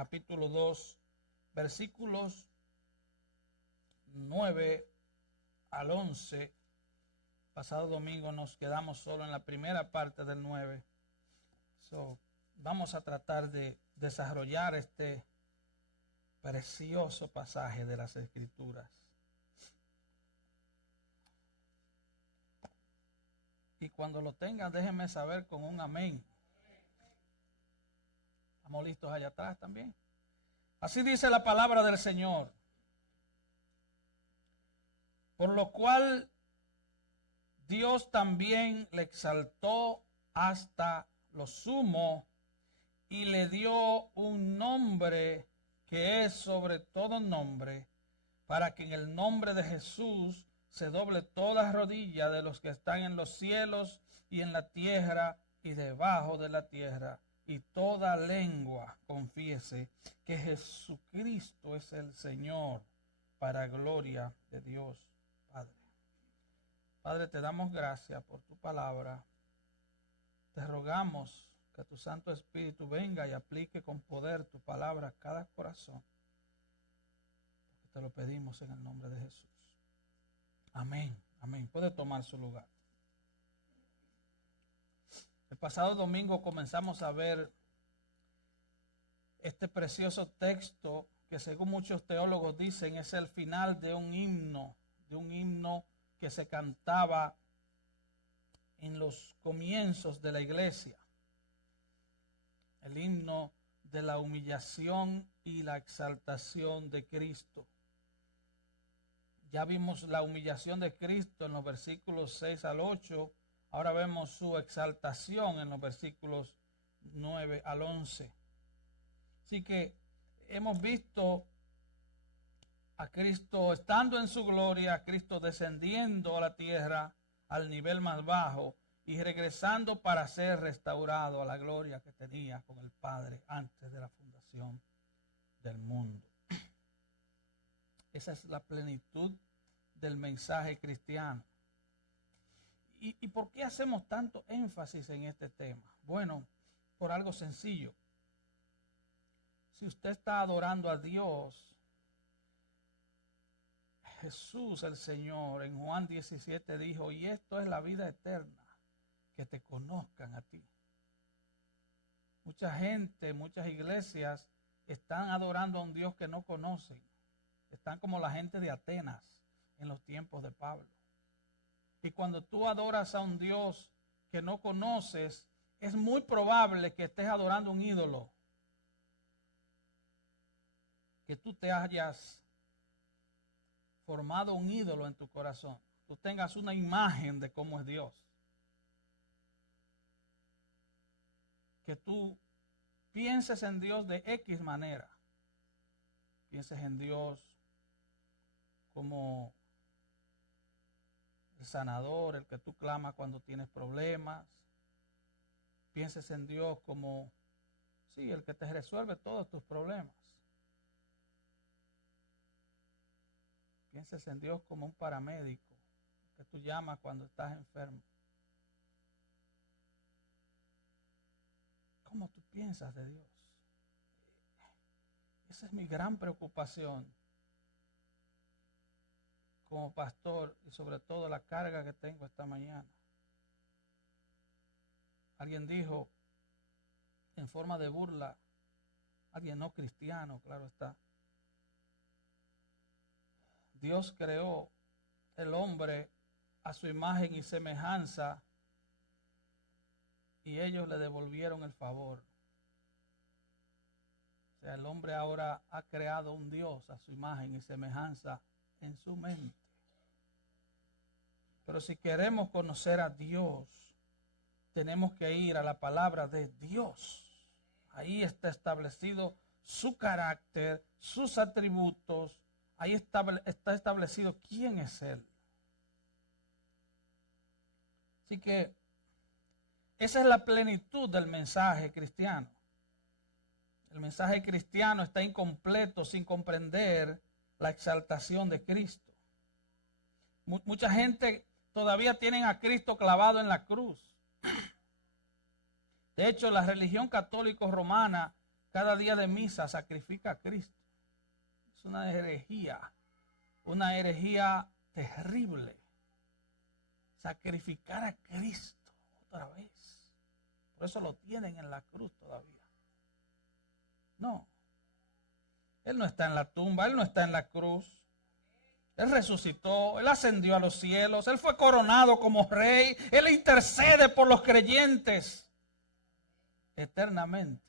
capítulo 2, versículos 9 al 11. Pasado domingo nos quedamos solo en la primera parte del 9. Vamos a tratar de desarrollar este precioso pasaje de las Escrituras. Y cuando lo tengan, déjenme saber con un amén. ¿Estamos listos allá atrás también? Así dice la palabra del Señor. Por lo cual Dios también le exaltó hasta lo sumo y le dio un nombre que es sobre todo nombre, para que en el nombre de Jesús se doble toda rodilla de los que están en los cielos y en la tierra y debajo de la tierra, y toda lengua confiese que Jesucristo es el Señor, para gloria de Dios Padre. Padre, te damos gracias por tu palabra. Te rogamos que tu Santo Espíritu venga y aplique con poder tu palabra a cada corazón. Te lo pedimos en el nombre de Jesús. Amén, amén. Puede tomar su lugar. El pasado domingo comenzamos a ver este precioso texto que, según muchos teólogos dicen, es el final de un himno que se cantaba en los comienzos de la iglesia. El himno de la humillación y la exaltación de Cristo. Ya vimos la humillación de Cristo en los versículos 6 al 8. Ahora vemos su exaltación en los versículos 9 al 11. Así que hemos visto a Cristo estando en su gloria, a Cristo descendiendo a la tierra al nivel más bajo y regresando para ser restaurado a la gloria que tenía con el Padre antes de la fundación del mundo. Esa es la plenitud del mensaje cristiano. ¿Y por qué hacemos tanto énfasis en este tema? Bueno, por algo sencillo. Si usted está adorando a Dios, Jesús el Señor en Juan 17 dijo, y esto es la vida eterna, que te conozcan a ti. Mucha gente, muchas iglesias están adorando a un Dios que no conocen. Están como la gente de Atenas en los tiempos de Pablo. Y cuando tú adoras a un Dios que no conoces, es muy probable que estés adorando un ídolo. Que tú te hayas formado un ídolo en tu corazón. Tú tengas una imagen de cómo es Dios. Que tú pienses en Dios de X manera. Pienses en Dios como el sanador, el que tú clamas cuando tienes problemas. Pienses en Dios como, sí, el que te resuelve todos tus problemas. Pienses en Dios como un paramédico que tú llamas cuando estás enfermo. ¿Cómo tú piensas de Dios? Esa es mi gran preocupación como pastor y sobre todo la carga que tengo esta mañana. Alguien dijo en forma de burla, alguien no cristiano, claro está. Dios creó el hombre a su imagen y semejanza y ellos le devolvieron el favor. O sea, el hombre ahora ha creado un Dios a su imagen y semejanza en su mente. Pero si queremos conocer a Dios, tenemos que ir a la palabra de Dios. Ahí está establecido su carácter, sus atributos. Ahí está establecido quién es Él. Así que esa es la plenitud del mensaje cristiano. El mensaje cristiano está incompleto sin comprender la exaltación de Cristo. Mucha gente todavía tienen a Cristo clavado en la cruz. De hecho, la religión católico romana cada día de misa sacrifica a Cristo. Es una herejía terrible. Sacrificar a Cristo otra vez. Por eso lo tienen en la cruz todavía. No. Él no está en la tumba, Él no está en la cruz. Él resucitó, Él ascendió a los cielos, Él fue coronado como rey, Él intercede por los creyentes eternamente.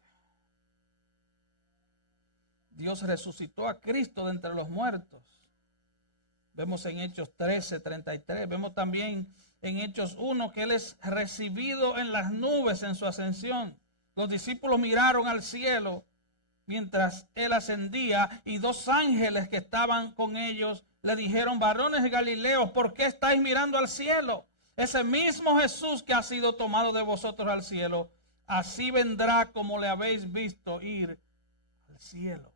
Dios resucitó a Cristo de entre los muertos. Vemos en Hechos 13:33, vemos también en Hechos 1 que Él es recibido en las nubes en su ascensión. Los discípulos miraron al cielo mientras Él ascendía y dos ángeles que estaban con ellos le dijeron: varones galileos, ¿por qué estáis mirando al cielo? Ese mismo Jesús que ha sido tomado de vosotros al cielo, así vendrá como le habéis visto ir al cielo.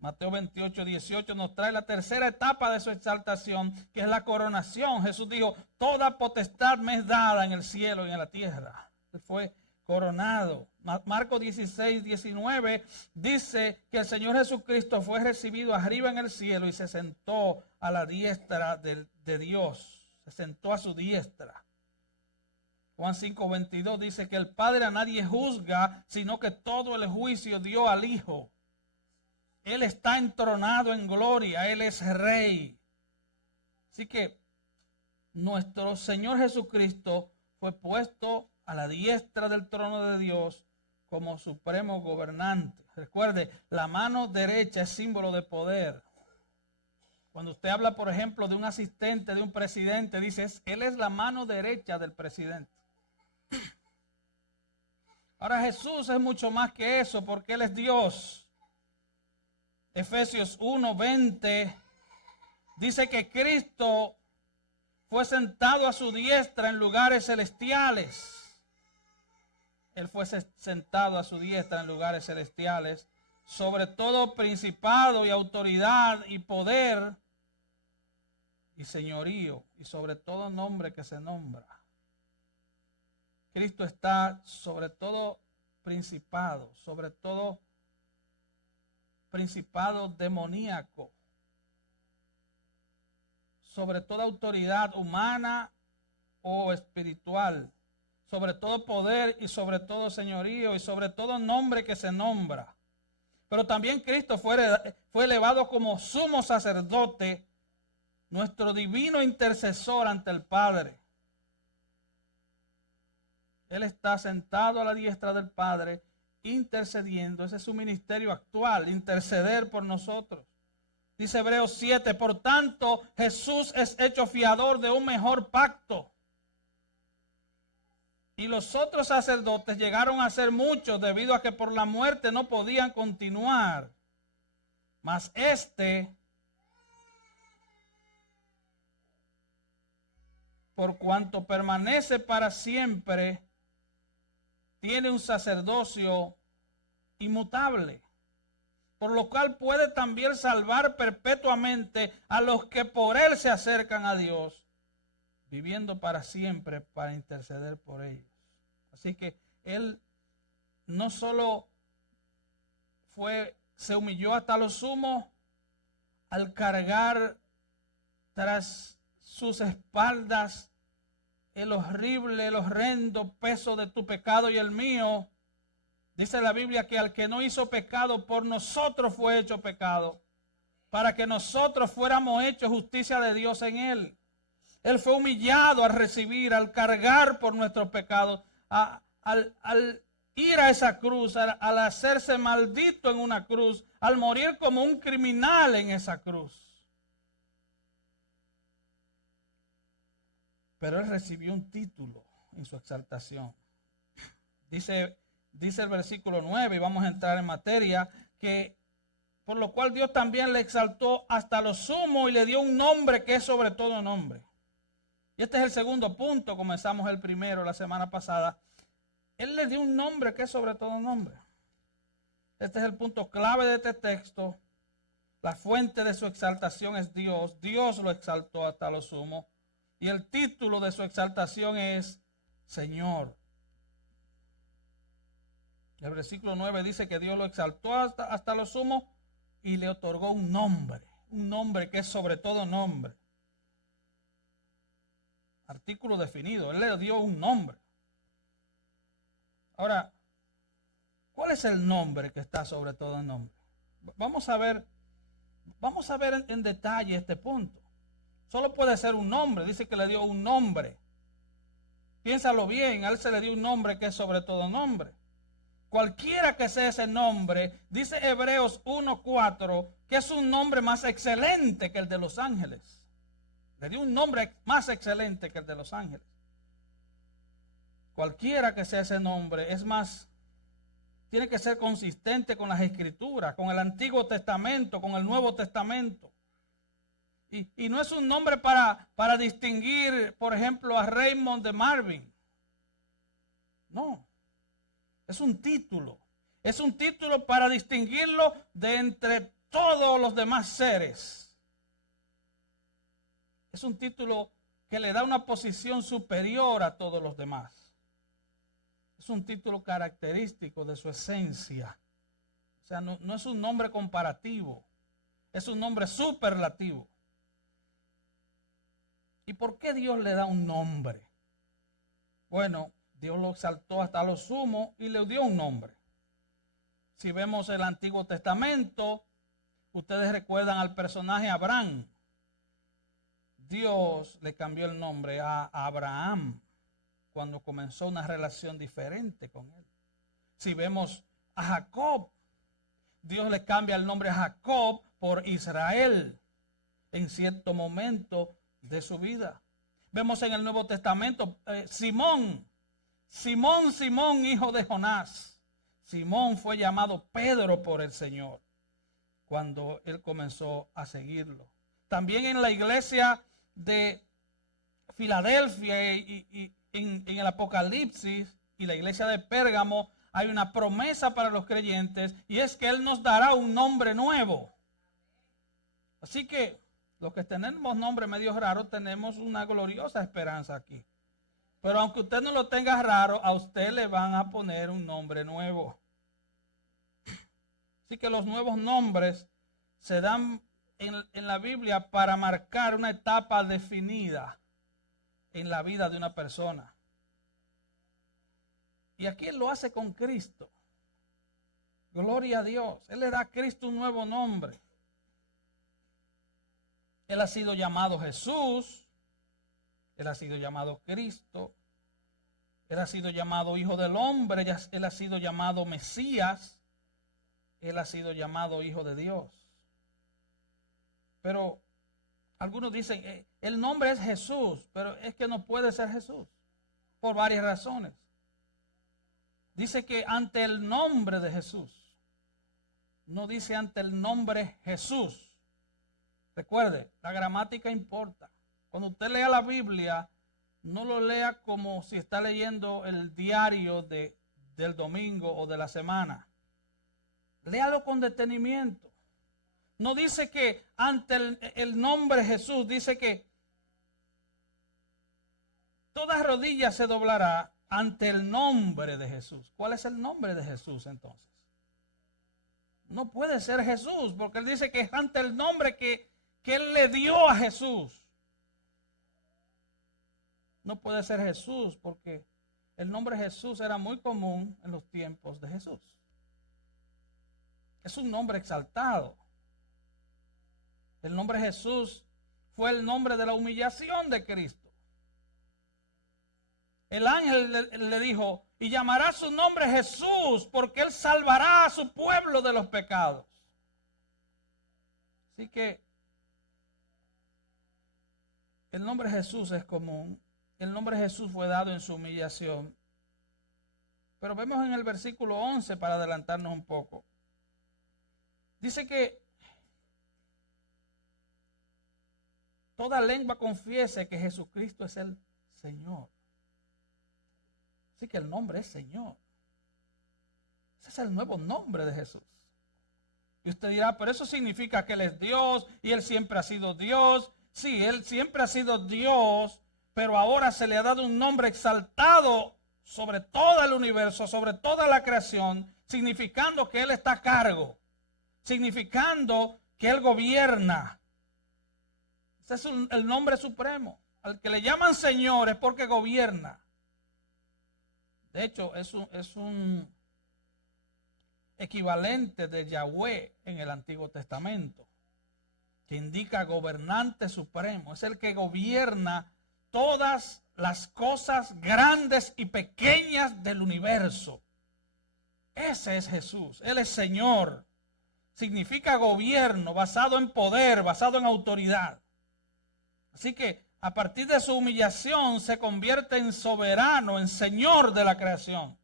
Mateo 28:18 nos trae la tercera etapa de su exaltación, que es la coronación. Jesús dijo: toda potestad me es dada en el cielo y en la tierra. Él fue coronado. Marcos 16:19 dice que el Señor Jesucristo fue recibido arriba en el cielo y se sentó a la diestra de Dios. Se sentó a su diestra. Juan 5:22 dice que el Padre a nadie juzga, sino que todo el juicio dio al Hijo. Él está entronado en gloria, Él es Rey. Así que nuestro Señor Jesucristo fue puesto a la diestra del trono de Dios como supremo gobernante. Recuerde, la mano derecha es símbolo de poder. Cuando usted habla, por ejemplo, de un asistente, de un presidente, dice: él es la mano derecha del presidente. Ahora, Jesús es mucho más que eso, porque Él es Dios. Efesios 1:20 dice que Cristo fue sentado a su diestra en lugares celestiales. Él fue sentado a su diestra en lugares celestiales, sobre todo principado y autoridad y poder y señorío, y sobre todo nombre que se nombra. Cristo está sobre todo principado, sobre todo principado demoníaco, sobre toda autoridad humana o espiritual, sobre todo poder y sobre todo señorío y sobre todo nombre que se nombra. Pero también Cristo fue elevado como sumo sacerdote, nuestro divino intercesor ante el Padre. Él está sentado a la diestra del Padre, intercediendo. Ese es su ministerio actual, interceder por nosotros. Dice Hebreos 7, por tanto, Jesús es hecho fiador de un mejor pacto. Y los otros sacerdotes llegaron a ser muchos debido a que por la muerte no podían continuar. Mas este, por cuanto permanece para siempre, tiene un sacerdocio inmutable, por lo cual puede también salvar perpetuamente a los que por él se acercan a Dios, viviendo para siempre para interceder por ellos. Así que él no solo se humilló hasta lo sumo al cargar tras sus espaldas el horrible, el horrendo peso de tu pecado y el mío. Dice la Biblia que al que no hizo pecado, por nosotros fue hecho pecado, para que nosotros fuéramos hechos justicia de Dios en él. Él fue humillado al recibir, al cargar por nuestros pecados, al ir a esa cruz, al hacerse maldito en una cruz, al morir como un criminal en esa cruz. Pero él recibió un título en su exaltación. Dice el versículo 9, y vamos a entrar en materia, que por lo cual Dios también le exaltó hasta lo sumo y le dio un nombre que es sobre todo nombre. Y este es el segundo punto, comenzamos el primero la semana pasada. Él le dio un nombre que es sobre todo nombre. Este es el punto clave de este texto. La fuente de su exaltación es Dios. Dios lo exaltó hasta lo sumo. Y el título de su exaltación es Señor. El versículo 9 dice que Dios lo exaltó hasta lo sumo y le otorgó un nombre que es sobre todo nombre. Artículo definido, Él le dio un nombre. Ahora, ¿cuál es el nombre que está sobre todo nombre? Vamos a ver en detalle este punto. Solo puede ser un nombre, dice que le dio un nombre. Piénsalo bien, a Él se le dio un nombre que es sobre todo nombre. Cualquiera que sea ese nombre, dice Hebreos 1:4, que es un nombre más excelente que el de los ángeles. Le dio un nombre más excelente que el de los ángeles. Cualquiera que sea ese nombre, es más, tiene que ser consistente con las Escrituras, con el Antiguo Testamento, con el Nuevo Testamento. Y no es un nombre para distinguir, por ejemplo, a Raymond de Marvin. No. Es un título. Es un título para distinguirlo de entre todos los demás seres. Es un título que le da una posición superior a todos los demás. Es un título característico de su esencia. O sea, no es un nombre comparativo. Es un nombre superlativo. ¿Y por qué Dios le da un nombre? Bueno, Dios lo exaltó hasta lo sumo y le dio un nombre. Si vemos el Antiguo Testamento, ustedes recuerdan al personaje Abraham. Dios le cambió el nombre a Abraham cuando comenzó una relación diferente con él. Si vemos a Jacob, Dios le cambia el nombre a Jacob por Israel en cierto momento de su vida. Vemos en el Nuevo Testamento Simón, hijo de Jonás. Simón fue llamado Pedro por el Señor cuando él comenzó a seguirlo. También en la iglesia de Filadelfia y en el Apocalipsis y la iglesia de Pérgamo hay una promesa para los creyentes y es que Él nos dará un nombre nuevo. Así que los que tenemos nombres medio raros tenemos una gloriosa esperanza aquí. Pero aunque usted no lo tenga raro, a usted le van a poner un nombre nuevo. Así que los nuevos nombres se dan en la Biblia para marcar una etapa definida en la vida de una persona. Y aquí Él lo hace con Cristo. Gloria a Dios. Él le da a Cristo un nuevo nombre. Él ha sido llamado Jesús. Él ha sido llamado Cristo. Él ha sido llamado Hijo del Hombre. Él ha sido llamado Mesías. Él ha sido llamado Hijo de Dios. Pero algunos dicen, el nombre es Jesús, pero es que no puede ser Jesús. Por varias razones. Dice que ante el nombre de Jesús. No dice ante el nombre Jesús. Recuerde, la gramática importa. Cuando usted lea la Biblia, no lo lea como si está leyendo el diario del domingo o de la semana. Léalo con detenimiento. No dice que ante el nombre Jesús, dice que toda rodilla se doblará ante el nombre de Jesús. ¿Cuál es el nombre de Jesús entonces? No puede ser Jesús, porque Él dice que es ante el nombre que Él le dio a Jesús. No puede ser Jesús, porque el nombre Jesús era muy común en los tiempos de Jesús. Es un nombre exaltado. El nombre Jesús fue el nombre de la humillación de Cristo. El ángel le dijo, y llamará su nombre Jesús, porque Él salvará a su pueblo de los pecados. Así que el nombre Jesús es común. El nombre Jesús fue dado en su humillación. Pero vemos en el versículo 11, para adelantarnos un poco. Dice que toda lengua confiese que Jesucristo es el Señor. Así que el nombre es Señor. Ese es el nuevo nombre de Jesús. Y usted dirá, pero eso significa que Él es Dios y Él siempre ha sido Dios. Sí, Él siempre ha sido Dios, pero ahora se le ha dado un nombre exaltado sobre todo el universo, sobre toda la creación, significando que Él está a cargo, significando que Él gobierna. Ese es el nombre supremo. Al que le llaman Señor es porque gobierna. De hecho, es un equivalente de Yahweh en el Antiguo Testamento, que indica gobernante supremo. Es el que gobierna todas las cosas grandes y pequeñas del universo. Ese es Jesús. Él es Señor. Significa gobierno basado en poder, basado en autoridad. Así que a partir de su humillación se convierte en soberano, en Señor de la creación.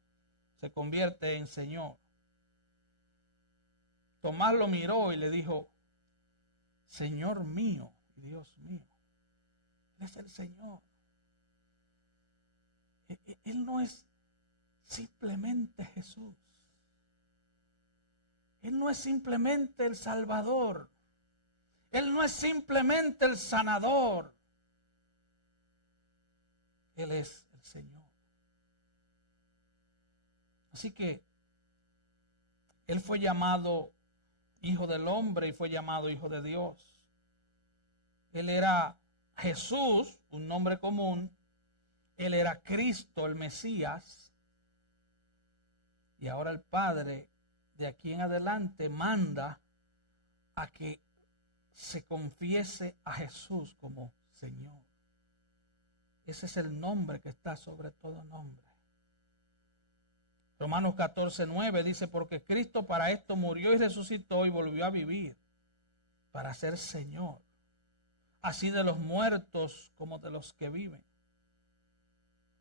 Se convierte en Señor. Tomás lo miró y le dijo, Señor mío, Dios mío. Él es el Señor. Él no es simplemente Jesús. Él no es simplemente el Salvador. Él no es simplemente el sanador. Él es el Señor. Así que Él fue llamado Hijo del Hombre y fue llamado Hijo de Dios. Él era Jesús, un nombre común. Él era Cristo, el Mesías. Y ahora el Padre, de aquí en adelante, manda a que se confiese a Jesús como Señor. Ese es el nombre que está sobre todo nombre. Romanos 14:9 dice, porque Cristo para esto murió y resucitó y volvió a vivir, para ser Señor, así de los muertos como de los que viven.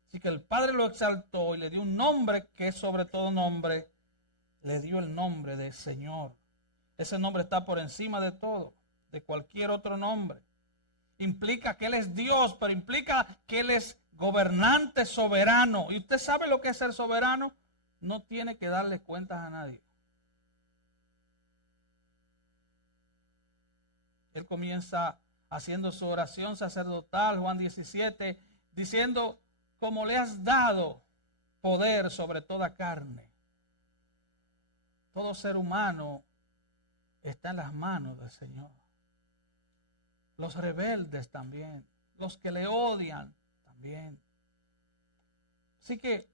Así que el Padre lo exaltó y le dio un nombre que es sobre todo nombre, le dio el nombre de Señor. Ese nombre está por encima de todo, de cualquier otro nombre. Implica que Él es Dios, pero implica que Él es gobernante soberano. ¿Y usted sabe lo que es ser soberano? No tiene que darle cuentas a nadie. Él comienza haciendo su oración sacerdotal, Juan 17, diciendo, como le has dado poder sobre toda carne. Todo ser humano está en las manos del Señor. Los rebeldes también, los que le odian también. Así que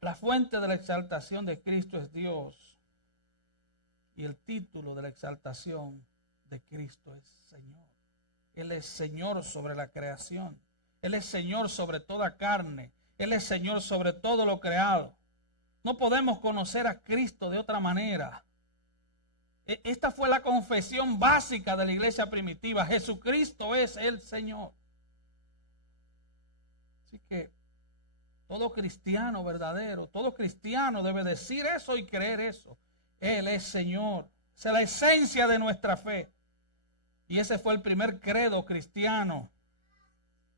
la fuente de la exaltación de Cristo es Dios y el título de la exaltación de Cristo es Señor. Él es Señor sobre la creación. Él es Señor sobre toda carne. Él es Señor sobre todo lo creado. No podemos conocer a Cristo de otra manera. Esta fue la confesión básica de la iglesia primitiva. Jesucristo es el Señor. Así que todo cristiano verdadero, todo cristiano debe decir eso y creer eso. Él es Señor. Esa es la esencia de nuestra fe. Y ese fue el primer credo cristiano.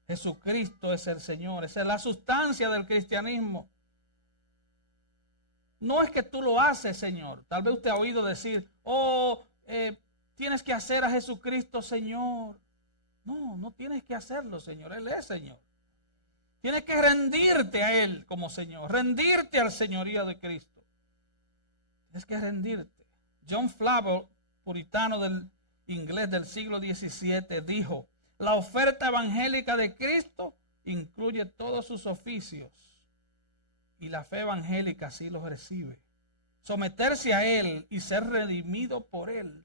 Jesucristo es el Señor. Esa es la sustancia del cristianismo. No es que tú lo haces, Señor. Tal vez usted ha oído decir, tienes que hacer a Jesucristo Señor. No, no tienes que hacerlo, Señor. Él es Señor. Tienes que rendirte a Él como Señor. Rendirte al señorío de Cristo. Tienes que rendirte. John Flavel, puritano del inglés del siglo XVII, dijo, la oferta evangélica de Cristo incluye todos sus oficios. Y la fe evangélica así los recibe. Someterse a Él y ser redimido por Él.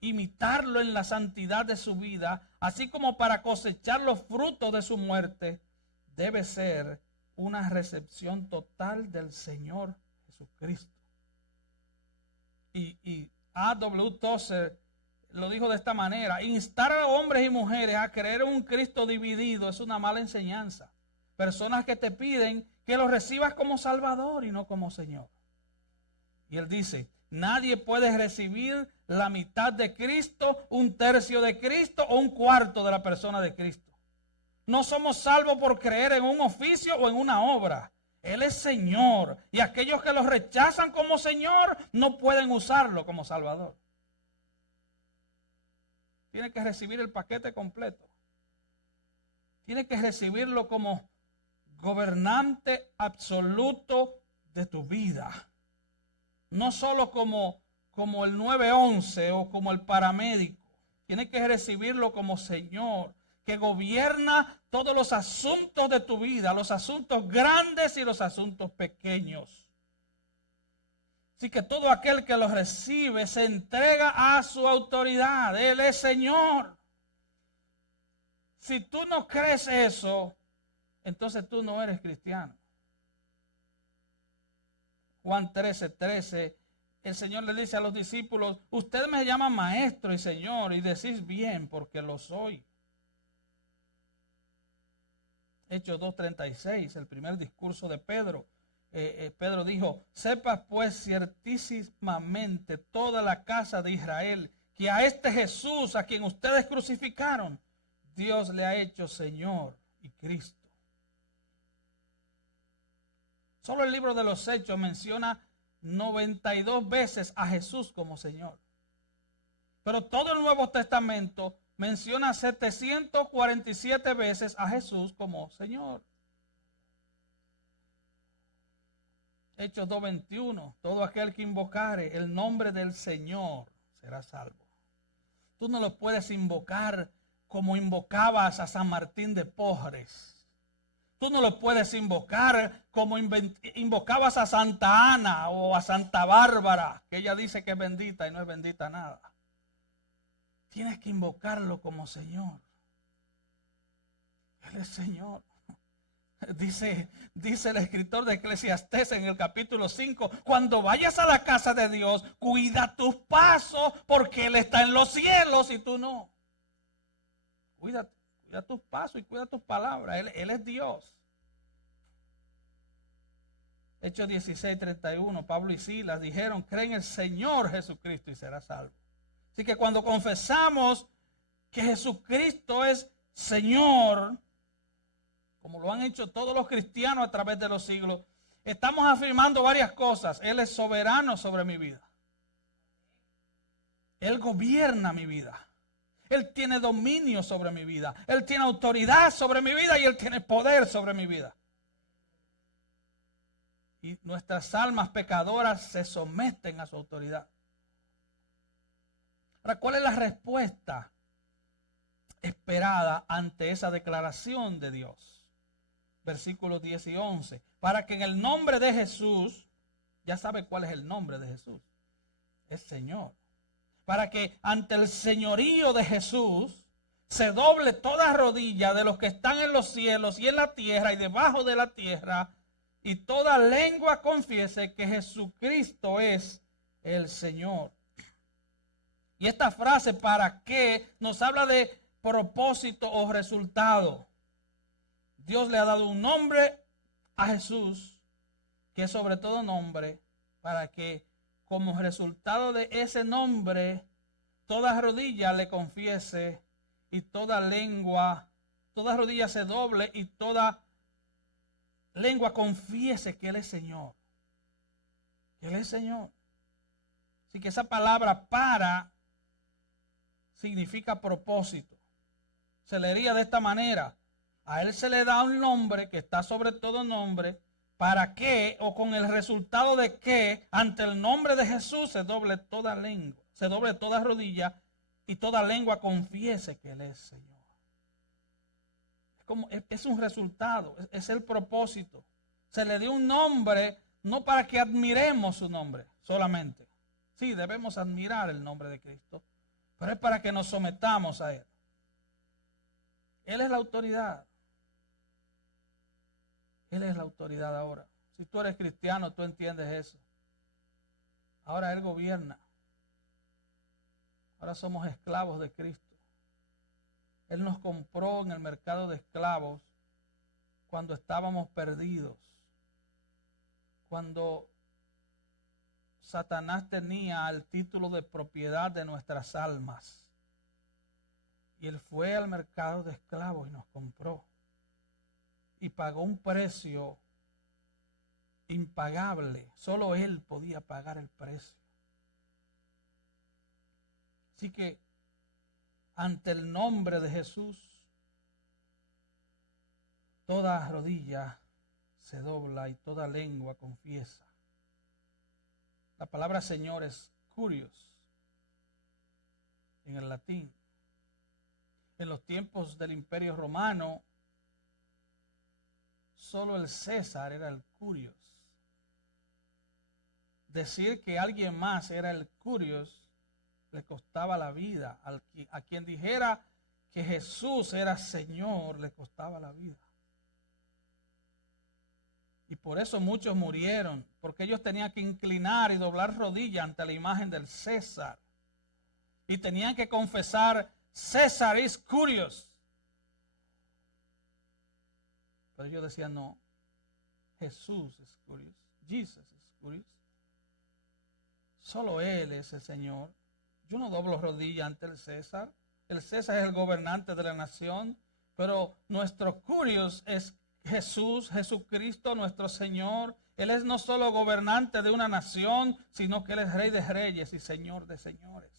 Imitarlo en la santidad de su vida, así como para cosechar los frutos de su muerte, debe ser una recepción total del Señor Jesucristo. Y A.W. Tozer lo dijo de esta manera, instar a hombres y mujeres a creer en un Cristo dividido es una mala enseñanza. Personas que te piden que lo recibas como Salvador y no como Señor. Y él dice, nadie puede recibir la mitad de Cristo, un tercio de Cristo o un cuarto de la persona de Cristo. No somos salvos por creer en un oficio o en una obra. Él es Señor. Y aquellos que lo rechazan como Señor no pueden usarlo como Salvador. Tiene que recibir el paquete completo. Tienes que recibirlo como gobernante absoluto de tu vida. No solo como el 911 o como el paramédico. Tienes que recibirlo como Señor, que gobierna todos los asuntos de tu vida, los asuntos grandes y los asuntos pequeños. Así que todo aquel que lo recibe se entrega a su autoridad. Él es Señor. Si tú no crees eso, entonces tú no eres cristiano. Juan 13:13, el Señor le dice a los discípulos, ustedes me llaman maestro y Señor y decís bien porque lo soy. Hechos 2:36, el primer discurso de Pedro. Pedro dijo, sepa pues ciertísimamente toda la casa de Israel que a este Jesús a quien ustedes crucificaron, Dios le ha hecho Señor y Cristo. Solo el libro de los Hechos menciona 92 veces a Jesús como Señor. Pero todo el Nuevo Testamento menciona 747 veces a Jesús como Señor. Hechos 2:21, todo aquel que invocare el nombre del Señor será salvo. Tú no lo puedes invocar como invocabas a San Martín de Porres. Tú no lo puedes invocar como invocabas a Santa Ana o a Santa Bárbara, que ella dice que es bendita y no es bendita nada. Tienes que invocarlo como Señor. Él es Señor. Dice el escritor de Eclesiastés en el capítulo 5, cuando vayas a la casa de Dios, cuida tus pasos porque Él está en los cielos y tú no. Cuida tus pasos y cuida tus palabras. Él es Dios. Hechos 16:31, Pablo y Silas dijeron, cree en el Señor Jesucristo y serás salvo. Así que cuando confesamos que Jesucristo es Señor, como lo han hecho todos los cristianos a través de los siglos, estamos afirmando varias cosas. Él es soberano sobre mi vida. Él gobierna mi vida. Él tiene dominio sobre mi vida. Él tiene autoridad sobre mi vida y Él tiene poder sobre mi vida. Y nuestras almas pecadoras se someten a su autoridad. Ahora, ¿cuál es la respuesta esperada ante esa declaración de Dios? Versículos 10 y 11. Para que en el nombre de Jesús, ya sabe cuál es el nombre de Jesús, es Señor. Para que ante el señorío de Jesús se doble toda rodilla de los que están en los cielos y en la tierra y debajo de la tierra, y toda lengua confiese que Jesucristo es el Señor. Y esta frase, ¿para qué?, nos habla de propósito o resultado. Dios le ha dado un nombre a Jesús, que es sobre todo nombre, para que como resultado de ese nombre, toda rodilla le confiese y toda rodilla se doble y toda lengua confiese que Él es Señor. Que Él es Señor. Así que esa palabra para significa propósito. Se leería de esta manera. A Él se le da un nombre que está sobre todo nombre, para que, o con el resultado de que, ante el nombre de Jesús se doble toda lengua, se doble toda rodilla y toda lengua confiese que Él es Señor. Es un resultado, es el propósito. Se le dio un nombre no para que admiremos su nombre solamente. Sí, debemos admirar el nombre de Cristo, pero es para que nos sometamos a Él. Él es la autoridad. Él es la autoridad ahora. Si tú eres cristiano, tú entiendes eso. Ahora Él gobierna. Ahora somos esclavos de Cristo. Él nos compró en el mercado de esclavos cuando estábamos perdidos. Cuando Satanás tenía el título de propiedad de nuestras almas. Y Él fue al mercado de esclavos y nos compró. Y pagó un precio impagable. Solo Él podía pagar el precio. Así que ante el nombre de Jesús toda rodilla se dobla y toda lengua confiesa. La palabra Señor es Curios en el latín. En los tiempos del Imperio Romano, solo el César era el Curios. Decir que alguien más era el Curios le costaba la vida. A quien dijera que Jesús era Señor le costaba la vida. Y por eso muchos murieron, porque ellos tenían que inclinar y doblar rodillas ante la imagen del César. Y tenían que confesar, César es Curios. Pero ellos decían, no, Jesús es Curios, Jesus es Curios. Solo Él es el Señor. Yo no doblo rodillas ante el César. El César es el gobernante de la nación, pero nuestro Curios es Jesús, Jesucristo, nuestro Señor. Él es no solo gobernante de una nación, sino que Él es Rey de Reyes y Señor de Señores.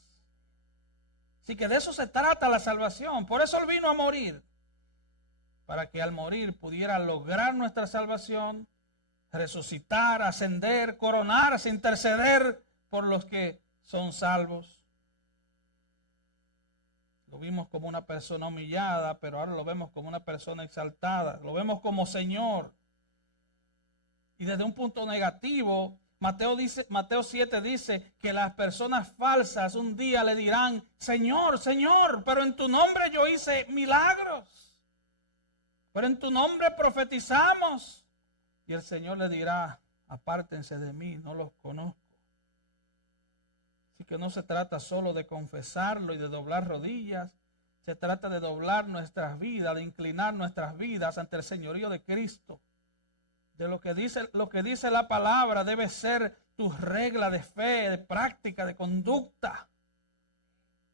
Así que de eso se trata la salvación. Por eso Él vino a morir, para que al morir pudiera lograr nuestra salvación, resucitar, ascender, coronarse, interceder por los que son salvos. Lo vimos como una persona humillada, pero ahora lo vemos como una persona exaltada. Lo vemos como Señor. Y desde un punto negativo, Mateo 7 dice que las personas falsas un día le dirán, Señor, Señor, pero en tu nombre yo hice milagros. Pero en tu nombre profetizamos. Y el Señor le dirá, apártense de mí, no los conozco. Así que no se trata solo de confesarlo y de doblar rodillas. Se trata de doblar nuestras vidas, de inclinar nuestras vidas ante el señorío de Cristo. De lo que dice la palabra debe ser tu regla de fe, de práctica, de conducta.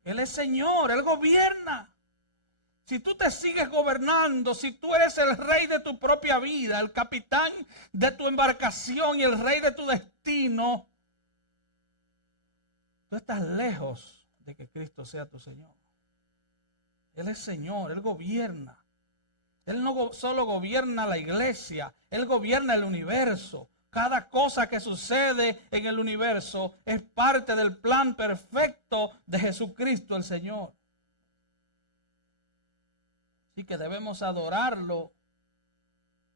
Él es Señor, Él gobierna. Si tú te sigues gobernando, si tú eres el rey de tu propia vida, el capitán de tu embarcación y el rey de tu destino, tú estás lejos de que Cristo sea tu Señor. Él es Señor, Él gobierna. Él no solo gobierna la iglesia, Él gobierna el universo. Cada cosa que sucede en el universo es parte del plan perfecto de Jesucristo el Señor. Así que debemos adorarlo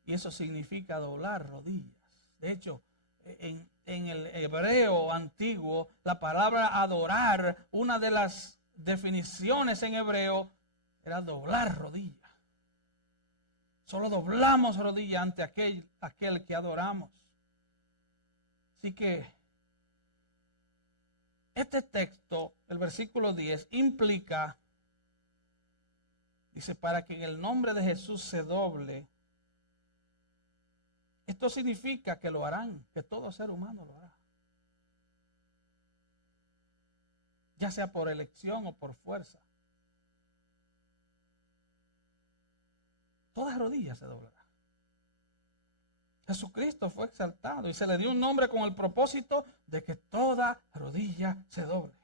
y eso significa doblar rodillas. De hecho, en el hebreo antiguo, la palabra adorar, una de las definiciones en hebreo era doblar rodillas. Solo doblamos rodillas ante aquel que adoramos. Así que este texto, el versículo 10, implica, dice, para que en el nombre de Jesús se doble. Esto significa que lo harán, que todo ser humano lo hará. Ya sea por elección o por fuerza. Toda rodilla se doblará. Jesucristo fue exaltado y se le dio un nombre con el propósito de que toda rodilla se doble.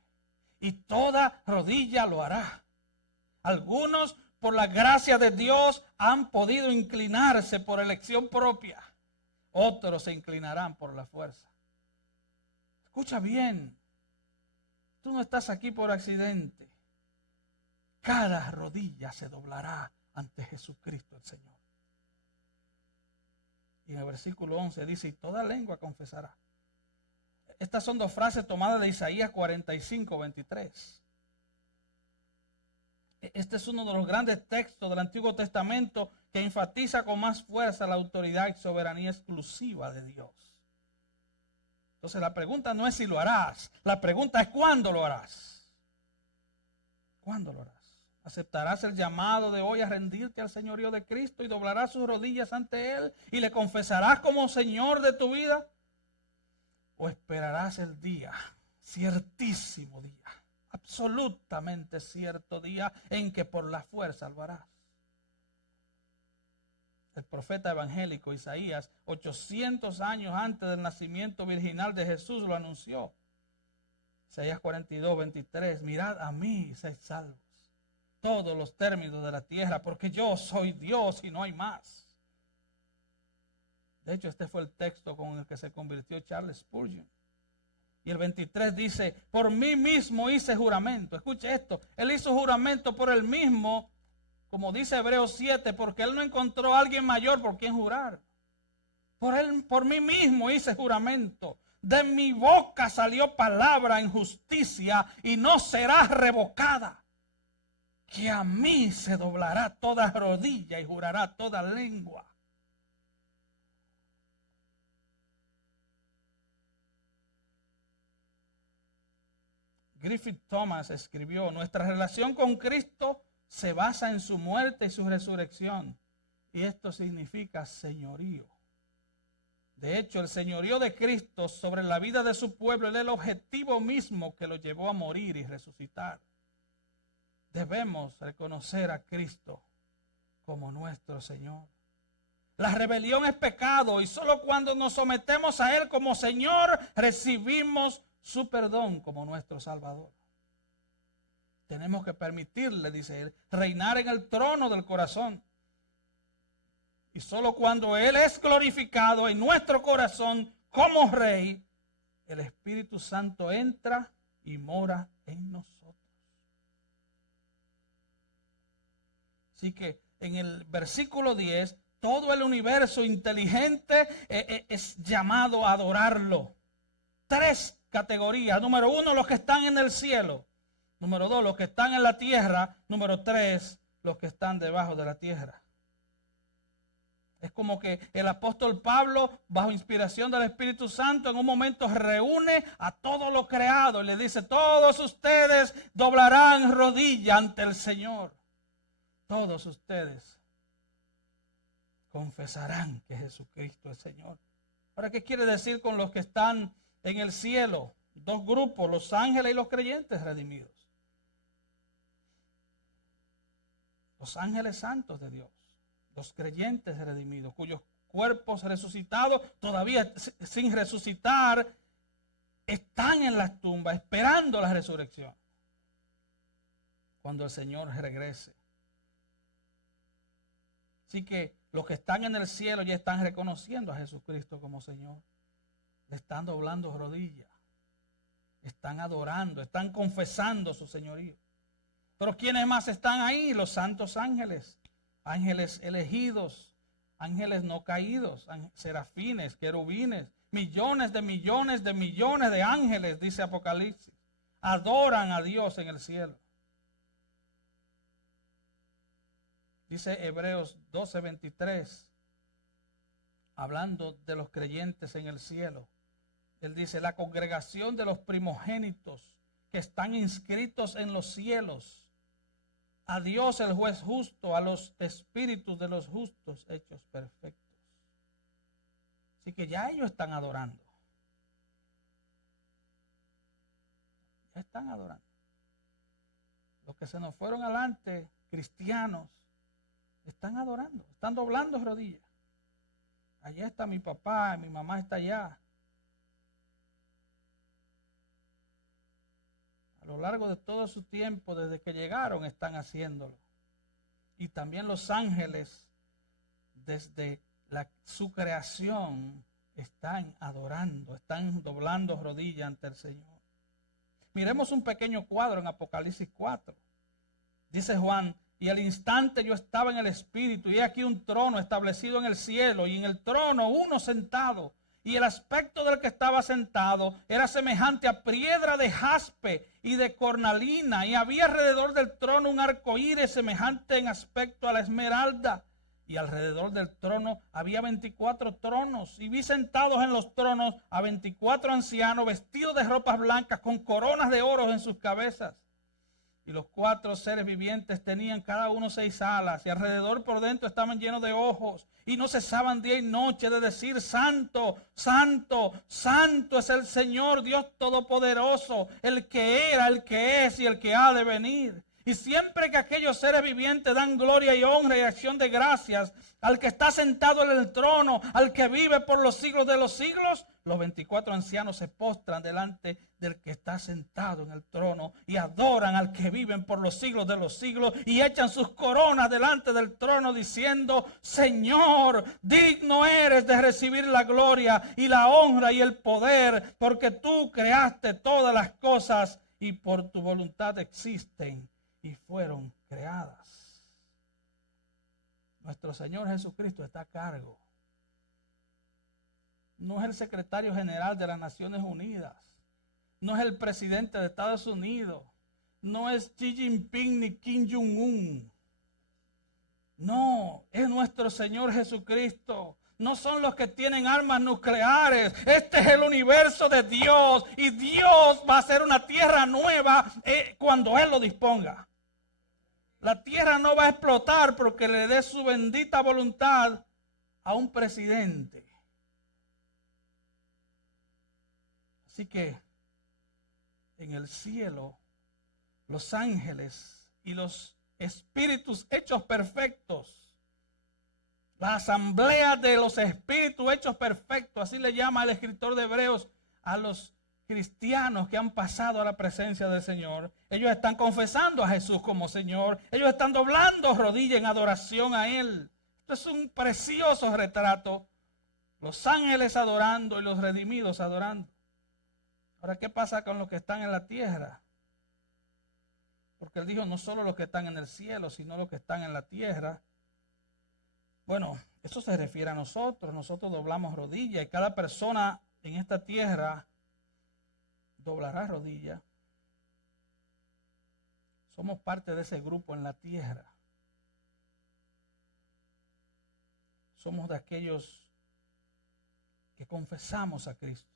Y toda rodilla lo hará. Algunos, por la gracia de Dios, han podido inclinarse por elección propia. Otros se inclinarán por la fuerza. Escucha bien. Tú no estás aquí por accidente. Cada rodilla se doblará ante Jesucristo el Señor. Y en el versículo 11 dice, y toda lengua confesará. Estas son dos frases tomadas de Isaías 45, 23. Este es uno de los grandes textos del Antiguo Testamento que enfatiza con más fuerza la autoridad y soberanía exclusiva de Dios. Entonces la pregunta no es si lo harás, la pregunta es cuándo lo harás. ¿Cuándo lo harás? ¿Aceptarás el llamado de hoy a rendirte al señorío de Cristo y doblarás sus rodillas ante Él y le confesarás como Señor de tu vida? ¿O esperarás el día, ciertísimo día, absolutamente cierto día en que por la fuerza lo harás? El profeta evangélico Isaías, 800 años antes del nacimiento virginal de Jesús, lo anunció. Isaías 42, 23, mirad a mí y seid salvos todos los términos de la tierra, porque yo soy Dios y no hay más. De hecho, este fue el texto con el que se convirtió Charles Spurgeon. Y el 23 dice, por mí mismo hice juramento. Escuche esto, él hizo juramento por él mismo, como dice Hebreos 7, porque él no encontró a alguien mayor por quien jurar. Por mí mismo hice juramento. De mi boca salió palabra en justicia y no será revocada. Que a mí se doblará toda rodilla y jurará toda lengua. Griffith Thomas escribió, nuestra relación con Cristo se basa en su muerte y su resurrección. Y esto significa señorío. De hecho, el señorío de Cristo sobre la vida de su pueblo es el objetivo mismo que lo llevó a morir y resucitar. Debemos reconocer a Cristo como nuestro Señor. La rebelión es pecado y solo cuando nos sometemos a Él como Señor recibimos su perdón como nuestro Salvador. Tenemos que permitirle, dice él, reinar en el trono del corazón. Y solo cuando Él es glorificado en nuestro corazón como Rey, el Espíritu Santo entra y mora en nosotros. Así que en el versículo 10, todo el universo inteligente es llamado a adorarlo. 3 categorías. Número 1, los que están en el cielo. Número 2, los que están en la tierra. Número 3, los que están debajo de la tierra. Es como que el apóstol Pablo, bajo inspiración del Espíritu Santo, en un momento reúne a todo lo creado y le dice, todos ustedes doblarán rodilla ante el Señor. Todos ustedes confesarán que Jesucristo es Señor. Ahora, ¿qué quiere decir con los que están en el cielo? 2 grupos, los ángeles y los creyentes redimidos. Los ángeles santos de Dios, los creyentes redimidos, cuyos cuerpos resucitados, todavía sin resucitar, están en las tumbas esperando la resurrección. Cuando el Señor regrese. Así que los que están en el cielo ya están reconociendo a Jesucristo como Señor. Le están doblando rodillas. Están adorando, están confesando su señorío. Pero ¿quiénes más están ahí? Los santos ángeles. Ángeles elegidos. Ángeles no caídos. Serafines, querubines. Millones de millones de millones de ángeles, dice Apocalipsis. Adoran a Dios en el cielo. Dice Hebreos 12:23, hablando de los creyentes en el cielo. Él dice, la congregación de los primogénitos que están inscritos en los cielos, a Dios el juez justo, a los espíritus de los justos hechos perfectos. Así que ya ellos están adorando. Ya están adorando. Los que se nos fueron adelante, cristianos, están adorando, están doblando rodillas. Allá está mi papá, mi mamá está allá. A lo largo de todo su tiempo, desde que llegaron, están haciéndolo. Y también los ángeles, desde su creación, están adorando, están doblando rodillas ante el Señor. Miremos un pequeño cuadro en Apocalipsis 4. Dice Juan, y al instante yo estaba en el Espíritu, y he aquí un trono establecido en el cielo, y en el trono uno sentado. Y el aspecto del que estaba sentado era semejante a piedra de jaspe y de cornalina, y había alrededor del trono un arco iris semejante en aspecto a la esmeralda. Y alrededor del trono había 24 tronos, y vi sentados en los tronos a 24 ancianos vestidos de ropas blancas con coronas de oro en sus cabezas. Y los 4 seres vivientes tenían cada uno 6 alas, y alrededor por dentro estaban llenos de ojos, y no cesaban día y noche de decir, santo, santo, santo es el Señor Dios Todopoderoso, el que era, el que es y el que ha de venir. Y siempre que aquellos seres vivientes dan gloria y honra y acción de gracias al que está sentado en el trono, al que vive por los siglos de los siglos, los 24 ancianos se postran delante del que está sentado en el trono y adoran al que vive por los siglos de los siglos y echan sus coronas delante del trono diciendo: Señor, digno eres de recibir la gloria y la honra y el poder, porque tú creaste todas las cosas y por tu voluntad existen y fueron creadas. Nuestro Señor Jesucristo está a cargo. No es el secretario general de las Naciones Unidas. No es el presidente de Estados Unidos. No es Xi Jinping ni Kim Jong-un. No, es nuestro Señor Jesucristo. No son los que tienen armas nucleares. Este es el universo de Dios. Y Dios va a hacer una tierra nueva cuando Él lo disponga. La tierra no va a explotar porque le dé su bendita voluntad a un presidente. Así que en el cielo, los ángeles y los espíritus hechos perfectos, la asamblea de los espíritus hechos perfectos, así le llama el escritor de Hebreos a los cristianos que han pasado a la presencia del Señor. Ellos están confesando a Jesús como Señor. Ellos están doblando rodilla en adoración a Él. Esto es un precioso retrato. Los ángeles adorando y los redimidos adorando. Ahora, ¿qué pasa con los que están en la tierra? Porque Él dijo no solo los que están en el cielo, sino los que están en la tierra. Bueno, eso se refiere a nosotros. Nosotros doblamos rodilla y cada persona en esta tierra doblará rodilla. Somos parte de ese grupo en la tierra. Somos de aquellos que confesamos a Cristo.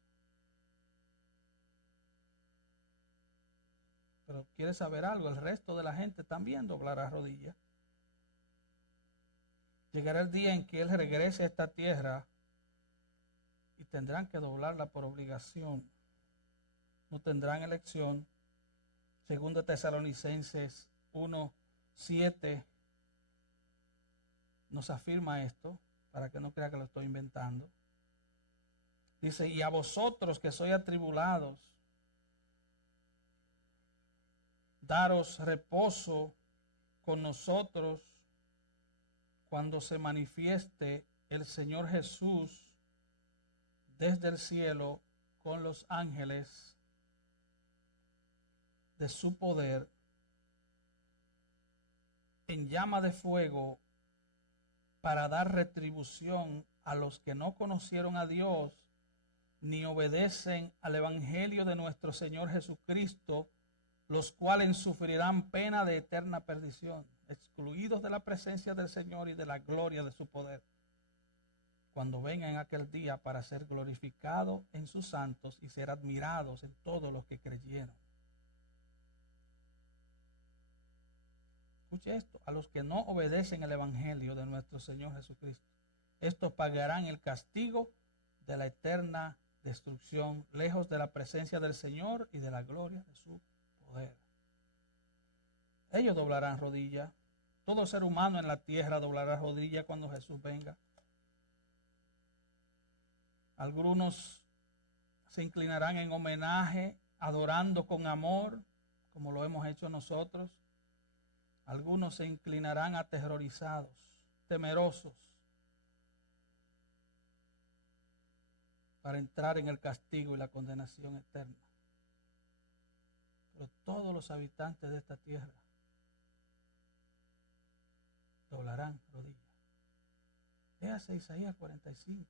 Pero ¿quieres saber algo? El resto de la gente también doblará rodilla. Llegará el día en que Él regrese a esta tierra y tendrán que doblarla por obligación. No tendrán elección. Segundo Tesalonicenses 1:7 nos afirma esto, para que no crea que lo estoy inventando. Dice: y a vosotros que sois atribulados, daros reposo con nosotros cuando se manifieste el Señor Jesús desde el cielo con los ángeles de su poder en llama de fuego para dar retribución a los que no conocieron a Dios ni obedecen al evangelio de nuestro Señor Jesucristo, los cuales sufrirán pena de eterna perdición, excluidos de la presencia del Señor y de la gloria de su poder, cuando vengan aquel día para ser glorificados en sus santos y ser admirados en todos los que creyeron. Escuche esto: a los que no obedecen el evangelio de nuestro Señor Jesucristo, estos pagarán el castigo de la eterna destrucción, lejos de la presencia del Señor y de la gloria de su poder. Ellos doblarán rodilla. Todo ser humano en la tierra doblará rodilla cuando Jesús venga. Algunos se inclinarán en homenaje, adorando con amor, como lo hemos hecho nosotros. Algunos se inclinarán aterrorizados, temerosos, para entrar en el castigo y la condenación eterna. Pero todos los habitantes de esta tierra doblarán rodillas. Léase Isaías 45.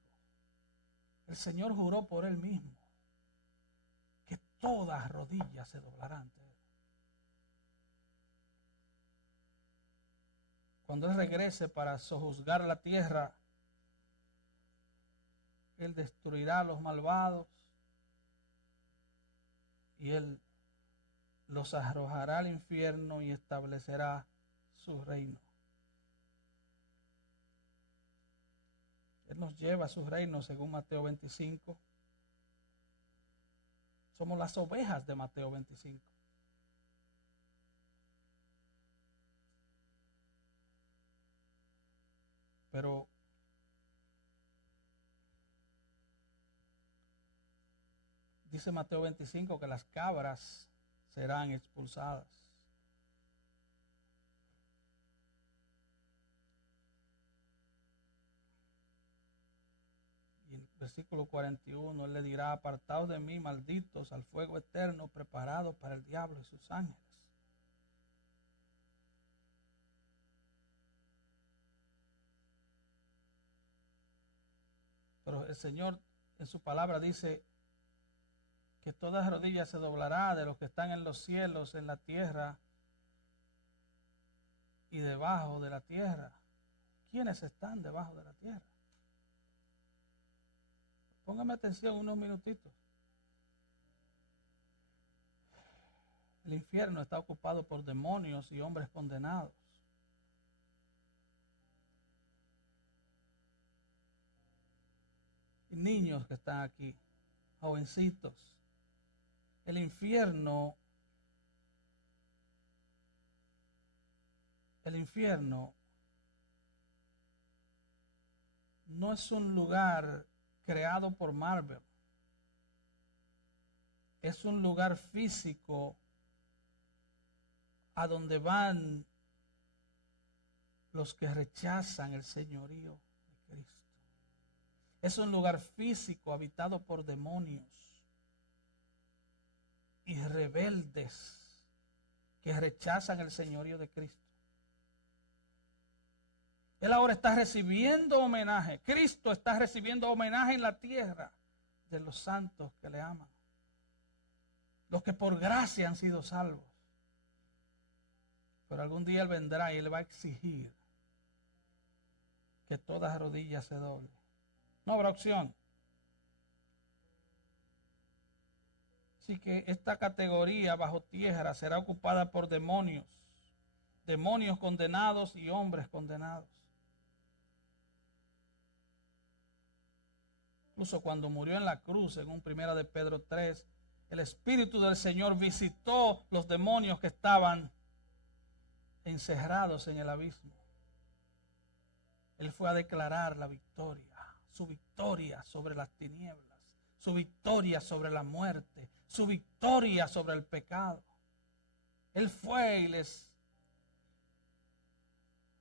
El Señor juró por Él mismo que todas rodillas se doblarán ante Él. Cuando Él regrese para sojuzgar la tierra, Él destruirá a los malvados y Él los arrojará al infierno y establecerá su reino. Él nos lleva a su reino según Mateo 25. Somos las ovejas de Mateo 25. pero dice Mateo 25 que las cabras serán expulsadas. Y en el versículo 41, Él le dirá: apartaos de mí, malditos, al fuego eterno preparado para el diablo y sus ángeles. Pero el Señor en su palabra dice que toda rodilla se doblará, de los que están en los cielos, en la tierra y debajo de la tierra. ¿Quiénes están debajo de la tierra? Póngame atención unos minutitos. El infierno está ocupado por demonios y hombres condenados. Y niños que están aquí, jovencitos. El infierno no es un lugar creado por Marvel. Es un lugar físico a donde van los que rechazan el señorío de Cristo. Es un lugar físico habitado por demonios y rebeldes que rechazan el señorío de Cristo. Él ahora está recibiendo homenaje. Cristo está recibiendo homenaje en la tierra de los santos que le aman. Los que por gracia han sido salvos. Pero algún día Él vendrá y Él va a exigir que toda rodilla se doble. No habrá opción. Así que esta categoría bajo tierra será ocupada por demonios. Demonios condenados y hombres condenados. Incluso cuando murió en la cruz, según 1 de Pedro 3, el Espíritu del Señor visitó los demonios que estaban encerrados en el abismo. Él fue a declarar la victoria, su victoria sobre las tinieblas, su victoria sobre la muerte, su victoria sobre el pecado. Él fue y les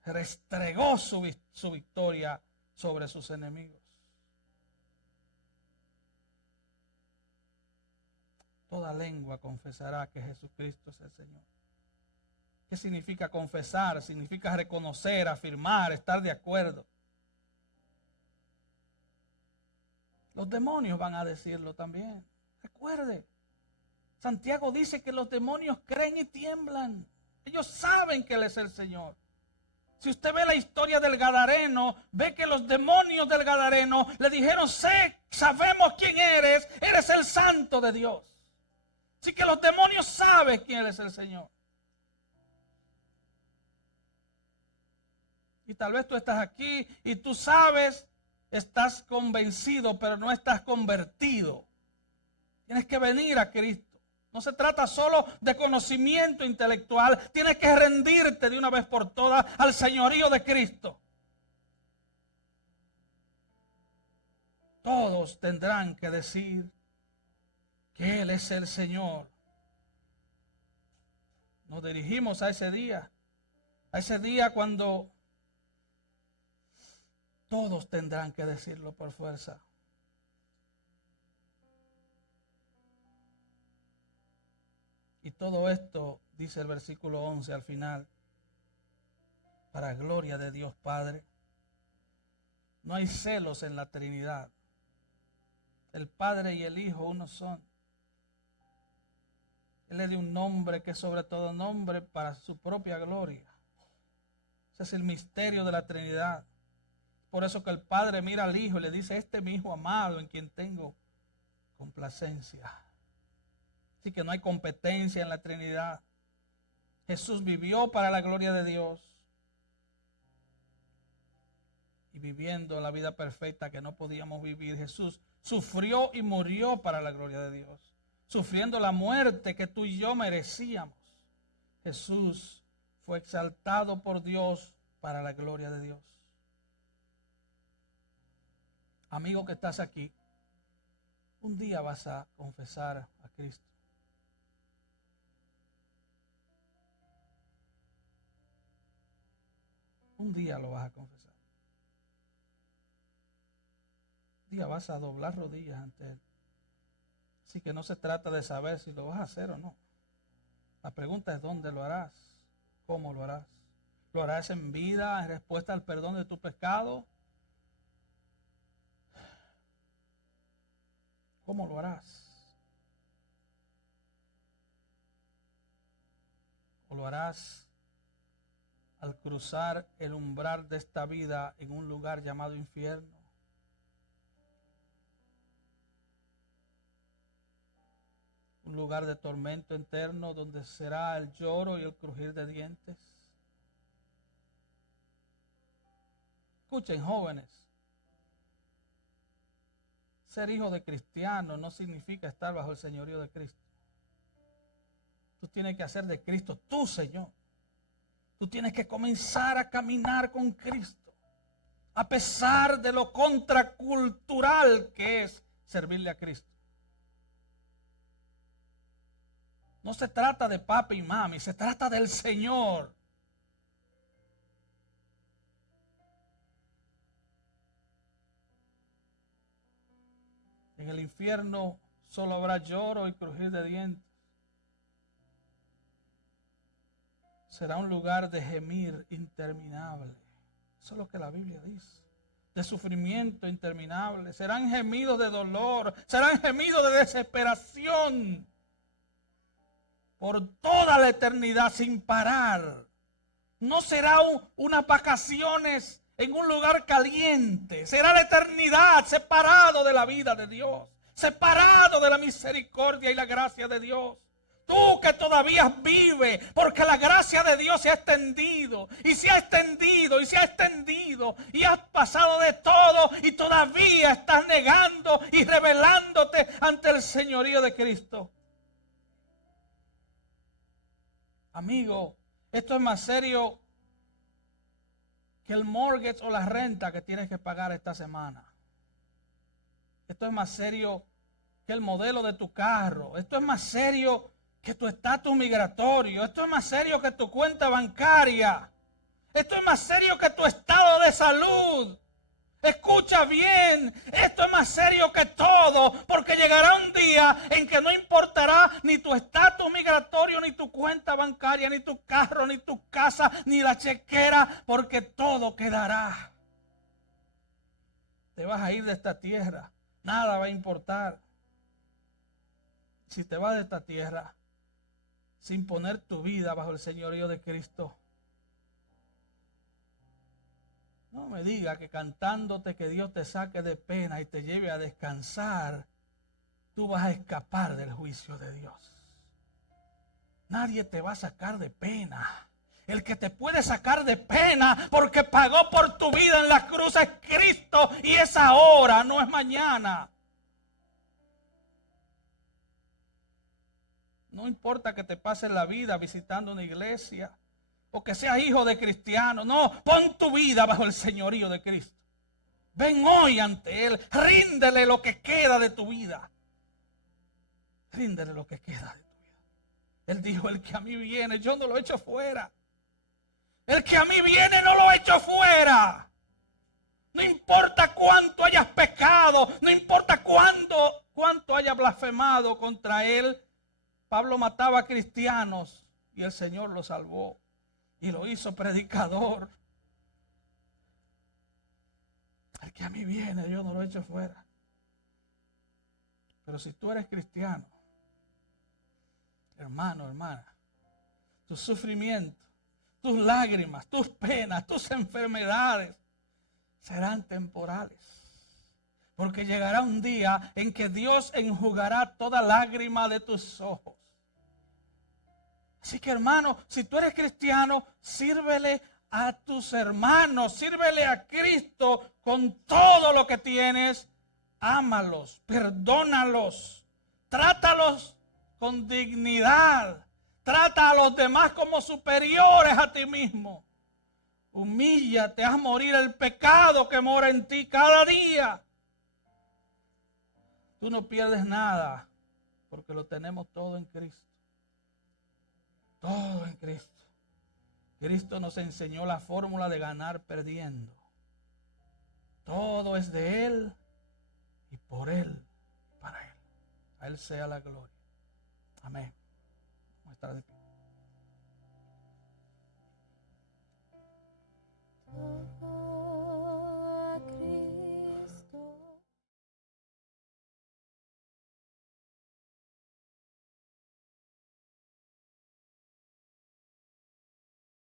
restregó su victoria sobre sus enemigos. Toda lengua confesará que Jesucristo es el Señor. ¿Qué significa confesar? Significa reconocer, afirmar, estar de acuerdo. Los demonios van a decirlo también. Recuerde, Santiago dice que los demonios creen y tiemblan. Ellos saben que Él es el Señor. Si usted ve la historia del Gadareno, ve que los demonios del Gadareno le dijeron: sabemos quién eres el Santo de Dios. Así que los demonios saben quién es el Señor. Y tal vez tú estás aquí y tú sabes, estás convencido, pero no estás convertido. Tienes que venir a Cristo. No se trata solo de conocimiento intelectual. Tienes que rendirte de una vez por todas al señorío de Cristo. Todos tendrán que decir que Él es el Señor. Nos dirigimos a ese día cuando todos tendrán que decirlo por fuerza. Y todo esto, dice el versículo 11 al final, para gloria de Dios Padre. No hay celos en la Trinidad. El Padre y el Hijo uno son. Él le dio un nombre que es sobre todo nombre para su propia gloria. Ese es el misterio de la Trinidad. Por eso que el Padre mira al Hijo y le dice: este es mi Hijo amado en quien tengo complacencia. Así que no hay competencia en la Trinidad. Jesús vivió para la gloria de Dios. Y viviendo la vida perfecta que no podíamos vivir, Jesús sufrió y murió para la gloria de Dios. Sufriendo la muerte que tú y yo merecíamos, Jesús fue exaltado por Dios para la gloria de Dios. Amigo que estás aquí, un día vas a confesar a Cristo. Un día lo vas a confesar. Un día vas a doblar rodillas ante Él. Así que no se trata de saber si lo vas a hacer o no. La pregunta es dónde lo harás, cómo lo harás. ¿Lo harás en vida, en respuesta al perdón de tu pecado? ¿Cómo lo harás? ¿O lo harás al cruzar el umbral de esta vida en un lugar llamado infierno? Un lugar de tormento eterno donde será el lloro y el crujir de dientes. Escuchen, jóvenes, ser hijo de cristiano no significa estar bajo el señorío de Cristo. Tú tienes que hacer de Cristo tu Señor. Tú tienes que comenzar a caminar con Cristo, a pesar de lo contracultural que es servirle a Cristo. No se trata de papi y mami, se trata del Señor. En el infierno solo habrá lloro y crujir de dientes. Será un lugar de gemir interminable. Eso es lo que la Biblia dice. De sufrimiento interminable. Serán gemidos de dolor. Serán gemidos de desesperación. Por toda la eternidad sin parar. No será unas vacaciones en un lugar caliente. Será la eternidad separado de la vida de Dios. Separado de la misericordia y la gracia de Dios. Tú que todavía vives, porque la gracia de Dios se ha extendido, y se ha extendido, y se ha extendido, y has pasado de todo, y todavía estás negando y rebelándote ante el señorío de Cristo. Amigo, esto es más serio que el mortgage o la renta que tienes que pagar esta semana. Esto es más serio que el modelo de tu carro. Esto es más serio que tu estatus migratorio. Esto es más serio que tu cuenta bancaria. Esto es más serio que tu estado de salud. Escucha bien, esto es más serio que todo, porque llegará un día en que no importará ni tu estatus migratorio, ni tu cuenta bancaria, ni tu carro, ni tu casa, ni la chequera, porque todo quedará. Te vas a ir de esta tierra, nada va a importar. Si te vas de esta tierra sin poner tu vida bajo el señorío de Cristo, no me diga que cantándote que Dios te saque de pena y te lleve a descansar, tú vas a escapar del juicio de Dios. Nadie te va a sacar de pena. El que te puede sacar de pena porque pagó por tu vida en la cruz es Cristo, y es ahora, no es mañana. No importa que te pases la vida visitando una iglesia o que seas hijo de cristiano. No, pon tu vida bajo el señorío de Cristo. Ven hoy ante Él. Ríndele lo que queda de tu vida. Ríndele lo que queda de tu vida. Él dijo, el que a mí viene, yo no lo echo fuera. El que a mí viene no lo echo fuera. No importa cuánto hayas pecado, no importa cuánto hayas blasfemado contra Él. Pablo mataba a cristianos y el Señor lo salvó y lo hizo predicador. El que a mí viene, yo no lo echo fuera. Pero si tú eres cristiano, hermano, hermana, tus sufrimientos, tus lágrimas, tus penas, tus enfermedades serán temporales. Porque llegará un día en que Dios enjugará toda lágrima de tus ojos. Así que, hermano, si tú eres cristiano, sírvele a tus hermanos, sírvele a Cristo con todo lo que tienes. Ámalos, perdónalos, trátalos con dignidad. Trata a los demás como superiores a ti mismo. Humíllate, haz morir el pecado que mora en ti cada día. Tú no pierdes nada porque lo tenemos todo en Cristo. Todo en Cristo. Cristo nos enseñó la fórmula de ganar perdiendo. Todo es de Él y por Él, para Él. A Él sea la gloria. Amén. Vamos a estar de pie.